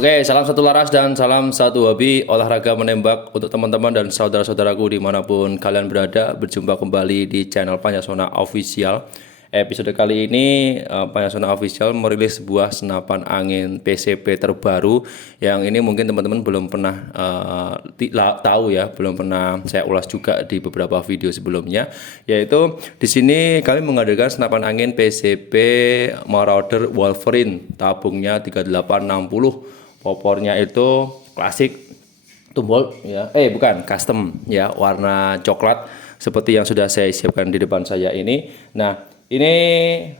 Oke, salam satu laras dan salam satu hobi olahraga menembak untuk teman-teman dan saudara-saudaraku dimanapun kalian berada. Berjumpa kembali di channel Panjasona Official. Episode kali ini Panjasona Official merilis sebuah senapan angin PCP terbaru yang ini mungkin teman-teman belum pernah tahu ya, belum pernah saya ulas juga di beberapa video sebelumnya. Yaitu di sini kami menghadirkan senapan angin PCP Marauder Wolverine, tabungnya 3860. Popornya itu klasik tumbol ya, bukan custom ya, warna coklat seperti yang sudah saya siapkan di depan saya ini. Nah, ini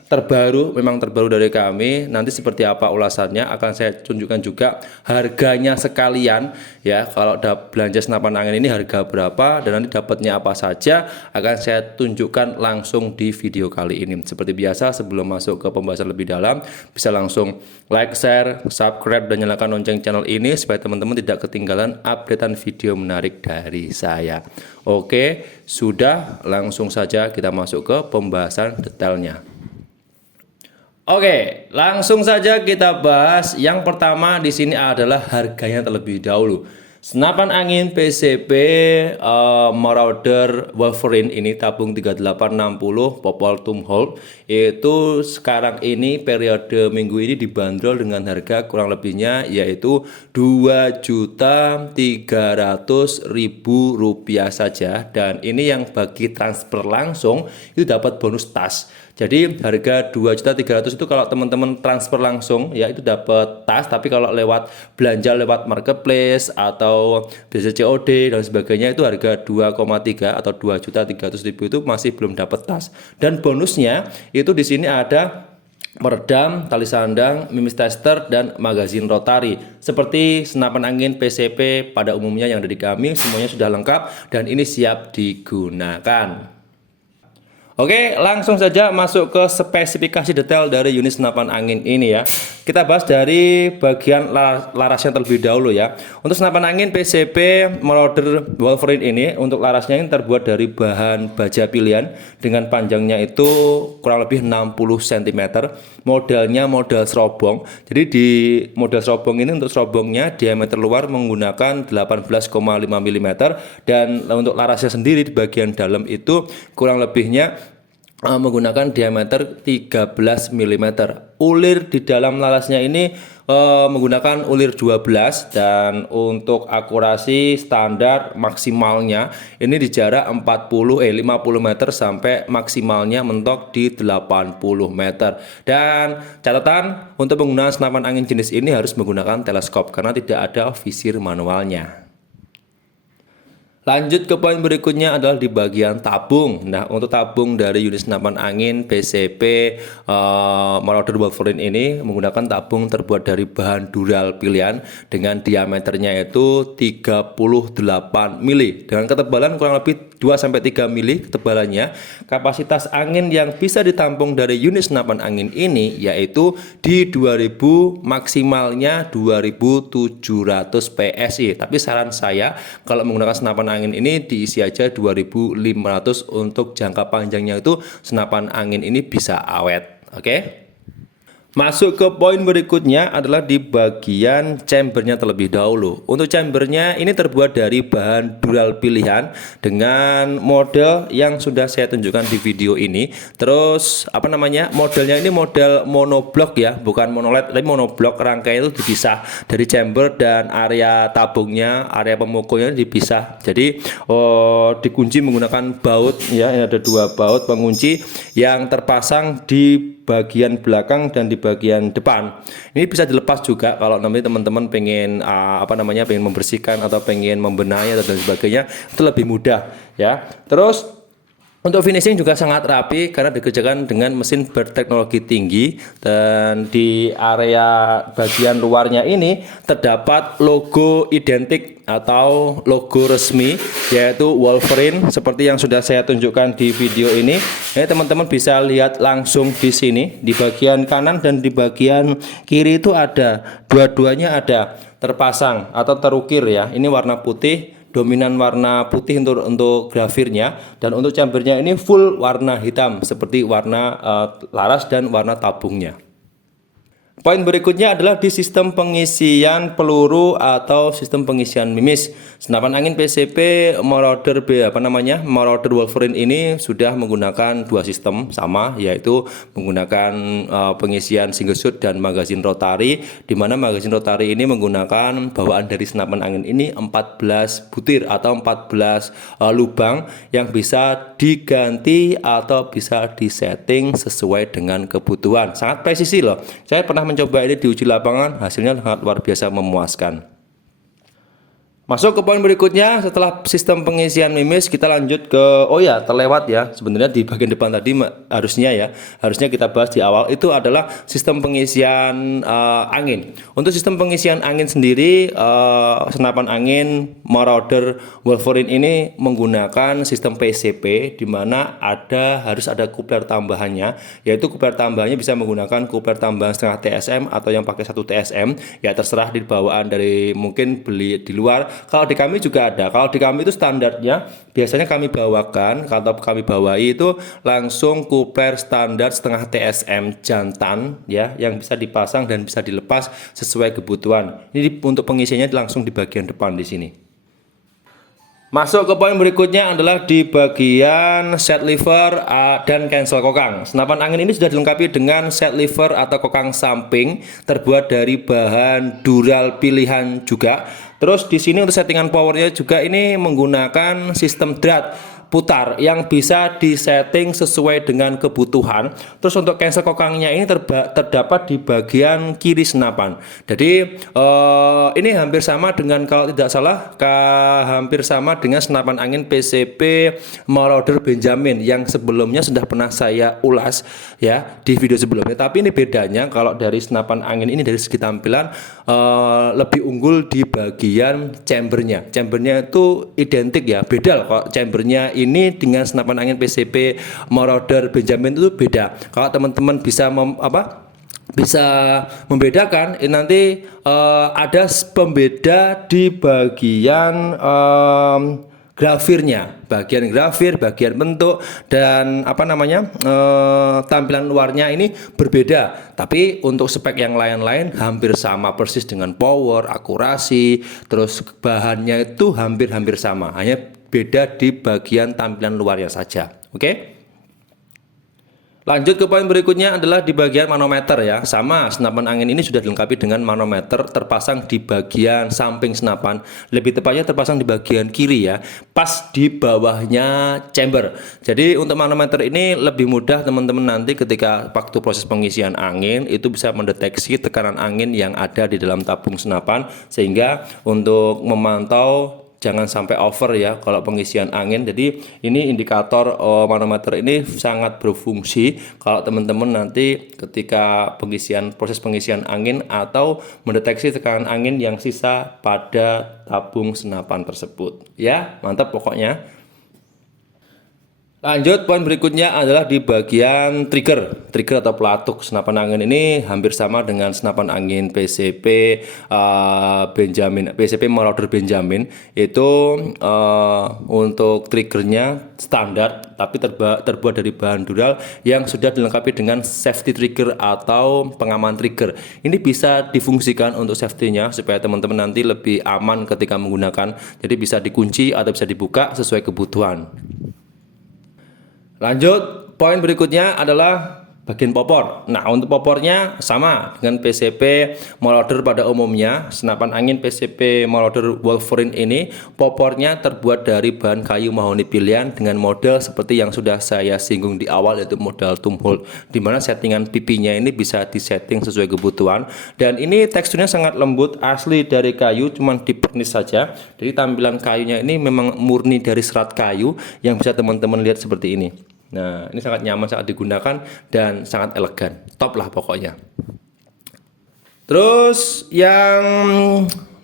terbaru, memang terbaru dari kami. Nanti seperti apa ulasannya akan saya tunjukkan juga harganya sekalian ya. Kalau belanja senapan angin ini harga berapa dan nanti dapatnya apa saja akan saya tunjukkan langsung di video kali ini. Seperti biasa, sebelum masuk ke pembahasan lebih dalam, bisa langsung like, share, subscribe dan nyalakan lonceng channel ini supaya teman-teman tidak ketinggalan updatean video menarik dari saya. Oke, sudah, langsung saja kita masuk ke pembahasan detailnya. Oke, langsung saja kita bahas. Yang pertama di sini adalah harganya terlebih dahulu. Senapan angin PCP Marauder Wolverine ini tabung 3860 popol Tumhold itu sekarang ini periode minggu ini dibanderol dengan harga kurang lebihnya yaitu Rp2.300.000 saja, dan ini yang bagi transfer langsung itu dapat bonus tas. Jadi harga 2.300.000 itu kalau teman-teman transfer langsung ya itu dapat tas, tapi kalau lewat belanja lewat marketplace atau biasa COD dan sebagainya itu harga 2,3 atau 2.300.000 itu masih belum dapat tas. Dan bonusnya itu di sini ada peredam, tali sandang, mimis tester, dan magazin rotari. Seperti senapan angin PCP pada umumnya yang ada di kami, semuanya sudah lengkap dan ini siap digunakan. Oke, langsung saja masuk ke spesifikasi detail dari unit senapan angin ini ya. Kita bahas dari bagian larasnya terlebih dahulu ya. Untuk senapan angin PCP Marauder Wolverine ini, untuk larasnya ini terbuat dari bahan baja pilihan dengan panjangnya itu kurang lebih 60 cm. Modelnya model serobong. Jadi di model serobong ini, untuk serobongnya diameter luar menggunakan 18,5 mm, dan untuk larasnya sendiri di bagian dalam itu kurang lebihnya menggunakan diameter 13 mm. Ulir di dalam larasnya ini menggunakan ulir 12, dan untuk akurasi standar maksimalnya ini di jarak 50 meter sampai maksimalnya mentok di 80 meter. Dan catatan untuk penggunaan senapan angin jenis ini harus menggunakan teleskop karena tidak ada visir manualnya. Lanjut ke poin berikutnya adalah di bagian tabung. Nah, untuk tabung dari unit senapan angin PCP Marauder Wolverine ini menggunakan tabung terbuat dari bahan dural pilihan dengan diameternya itu 38 mili dengan ketebalan kurang lebih 2-3 mili ketebalannya. Kapasitas angin yang bisa ditampung dari unit senapan angin ini yaitu di 2000, maksimalnya 2700 PSI. Tapi saran saya kalau menggunakan senapan angin ini diisi aja 2500 untuk jangka panjangnya itu senapan angin ini bisa awet. Oke. Masuk ke poin berikutnya adalah di bagian chambernya terlebih dahulu. Untuk chambernya ini terbuat dari bahan dural pilihan dengan model yang sudah saya tunjukkan di video ini. Terus modelnya ini model monoblok ya, bukan monoled tapi monoblok. Rangkaian itu dipisah dari chamber dan area tabungnya, area pemukulnya dipisah. Jadi dikunci menggunakan baut ya, ada 2 baut pengunci yang terpasang di bagian belakang dan di bagian depan. Ini bisa dilepas juga kalau nanti teman-teman pengen pengen membersihkan atau pengen membenahi atau dan sebagainya, itu lebih mudah ya. Terus untuk finishing juga sangat rapi karena dikerjakan dengan mesin berteknologi tinggi, dan di area bagian luarnya ini terdapat logo identik atau logo resmi yaitu Wolverine seperti yang sudah saya tunjukkan di video ini. Ini teman-teman bisa lihat langsung di sini, di bagian kanan dan di bagian kiri itu ada, dua-duanya ada terpasang atau terukir ya. Ini warna putih, dominan warna putih untuk grafirnya, dan untuk chambernya ini full warna hitam seperti warna laras dan warna tabungnya. Poin berikutnya adalah di sistem pengisian peluru atau sistem pengisian mimis. Senapan angin PCP Marauder Marauder Wolverine ini sudah menggunakan dua sistem sama, yaitu menggunakan pengisian single shot dan magazin rotari, di mana magazin rotari ini menggunakan bawaan dari senapan angin ini 14 butir atau 14 lubang yang bisa diganti atau bisa disetting sesuai dengan kebutuhan. Sangat presisi loh. Saya pernah mencoba ini di uji lapangan, hasilnya sangat luar biasa memuaskan. Masuk ke poin berikutnya, setelah sistem pengisian mimis kita lanjut ke, terlewat ya, sebenarnya di bagian depan tadi harusnya kita bahas di awal, itu adalah sistem pengisian angin. Untuk sistem pengisian angin sendiri, senapan angin Marauder Wolverine ini menggunakan sistem PCP, di mana harus ada kupler tambahannya, yaitu kupler tambahannya bisa menggunakan kupler tambahan setengah TSM atau yang pakai 1 TSM, ya terserah di bawaan dari mungkin beli di luar. Kalau di kami juga ada. Kalau di kami itu standarnya biasanya kami bawakan, kalau kami bawahi itu langsung kupler standar setengah TSM jantan ya, yang bisa dipasang dan bisa dilepas sesuai kebutuhan. Ini untuk pengisiannya langsung di bagian depan di sini. Masuk ke poin berikutnya adalah di bagian set lever dan cancel kokang. Senapan angin ini sudah dilengkapi dengan set lever atau kokang samping terbuat dari bahan dural pilihan juga. Terus di sini untuk settingan powernya juga ini menggunakan sistem drat putar yang bisa disetting sesuai dengan kebutuhan. Terus untuk cancel kokangnya ini terdapat di bagian kiri senapan. Jadi ini hampir sama dengan, kalau tidak salah, hampir sama dengan senapan angin PCP Marauder Benjamin yang sebelumnya sudah pernah saya ulas ya di video sebelumnya. Tapi ini bedanya, kalau dari senapan angin ini dari segi tampilan lebih unggul di bagian chambernya. Chambernya itu identik ya, beda kalau chambernya ini dengan senapan angin PCP Marauder Benjamin itu beda. Kalau teman-teman bisa bisa membedakan, ini nanti ada pembeda di bagian grafirnya, bagian grafir, bagian bentuk, dan tampilan luarnya ini berbeda. Tapi untuk spek yang lain-lain hampir sama persis dengan power, akurasi, terus bahannya itu hampir sama. Hanya beda di bagian tampilan luarnya saja. Oke? Lanjut ke poin berikutnya adalah di bagian manometer ya. Sama, senapan angin ini sudah dilengkapi dengan manometer terpasang di bagian samping senapan. Lebih tepatnya terpasang di bagian kiri ya, pas di bawahnya chamber. Jadi untuk manometer ini lebih mudah teman-teman nanti ketika waktu proses pengisian angin itu bisa mendeteksi tekanan angin yang ada di dalam tabung senapan, sehingga untuk memantau jangan sampai over ya kalau pengisian angin. Jadi ini indikator manometer ini sangat berfungsi kalau teman-teman nanti ketika proses pengisian angin atau mendeteksi tekanan angin yang sisa pada tabung senapan tersebut. Ya, mantap pokoknya. Lanjut, poin berikutnya adalah di bagian trigger atau pelatuk. Senapan angin ini hampir sama dengan senapan angin PCP PCP Marauder Benjamin. Itu untuk triggernya standar, tapi terbuat dari bahan dural yang sudah dilengkapi dengan safety trigger atau pengaman trigger. Ini bisa difungsikan untuk safety-nya supaya teman-teman nanti lebih aman ketika menggunakan. Jadi bisa dikunci atau bisa dibuka sesuai kebutuhan. Lanjut, poin berikutnya adalah bagian popor. Nah, untuk popornya sama dengan PCP Marauder pada umumnya. Senapan angin PCP Marauder Wolverine ini popornya terbuat dari bahan kayu mahoni pilihan dengan model seperti yang sudah saya singgung di awal, yaitu model tumhole, di mana settingan pipinya ini bisa disetting sesuai kebutuhan. Dan ini teksturnya sangat lembut, asli dari kayu, cuman dipernis saja. Jadi tampilan kayunya ini memang murni dari serat kayu yang bisa teman-teman lihat seperti ini. Nah, ini sangat nyaman saat digunakan dan sangat elegan, top lah pokoknya. Terus yang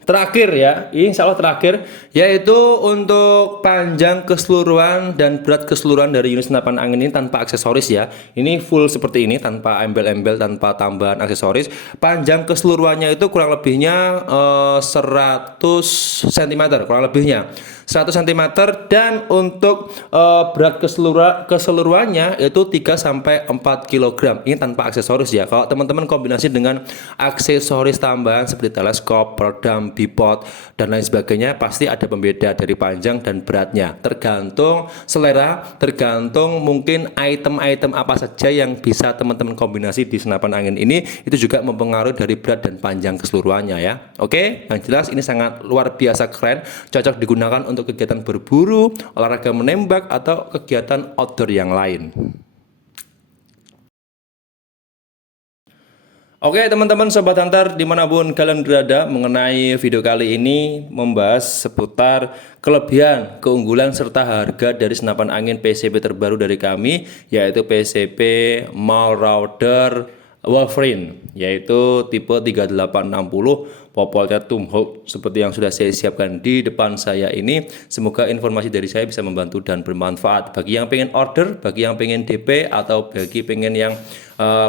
terakhir ya, ini insya Allah terakhir, yaitu untuk panjang keseluruhan dan berat keseluruhan dari unit senapan angin ini tanpa aksesoris ya. Ini full seperti ini, tanpa embel-embel, tanpa tambahan aksesoris. Panjang keseluruhannya itu kurang lebihnya 100 cm, kurang lebihnya 100 cm, dan untuk berat keseluruhannya itu 3 sampai 4 kg. Ini tanpa aksesoris ya. Kalau teman-teman kombinasi dengan aksesoris tambahan seperti teleskop, peredam, bipod dan lain sebagainya, pasti ada pembeda dari panjang dan beratnya. Tergantung selera, tergantung mungkin item-item apa saja yang bisa teman-teman kombinasi di senapan angin ini, itu juga mempengaruhi dari berat dan panjang keseluruhannya ya. Oke, yang jelas ini sangat luar biasa keren, cocok digunakan untuk kegiatan berburu, olahraga menembak, atau kegiatan outdoor yang lain. Oke teman-teman Sobat Hunter, dimanapun kalian berada, mengenai video kali ini membahas seputar kelebihan, keunggulan, serta harga dari senapan angin PCP terbaru dari kami, yaitu PCP Marauder Wolverine, yaitu tipe 3860, popolnya Tomahawk seperti yang sudah saya siapkan di depan saya ini. Semoga informasi dari saya bisa membantu dan bermanfaat bagi yang pengen order, bagi yang pengen DP, atau bagi pengen yang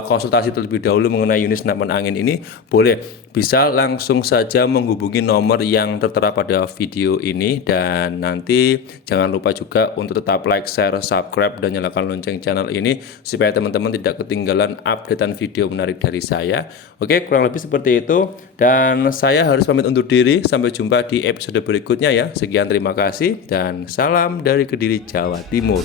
konsultasi terlebih dahulu mengenai unit senapan angin ini. Boleh, bisa langsung saja menghubungi nomor yang tertera pada video ini. Dan nanti jangan lupa juga untuk tetap like, share, subscribe, dan nyalakan lonceng channel ini supaya teman-teman tidak ketinggalan updatean video menarik dari saya. Oke, kurang lebih seperti itu, dan saya harus pamit undur diri. Sampai jumpa di episode berikutnya ya. Sekian, terima kasih, dan salam dari Kediri, Jawa Timur.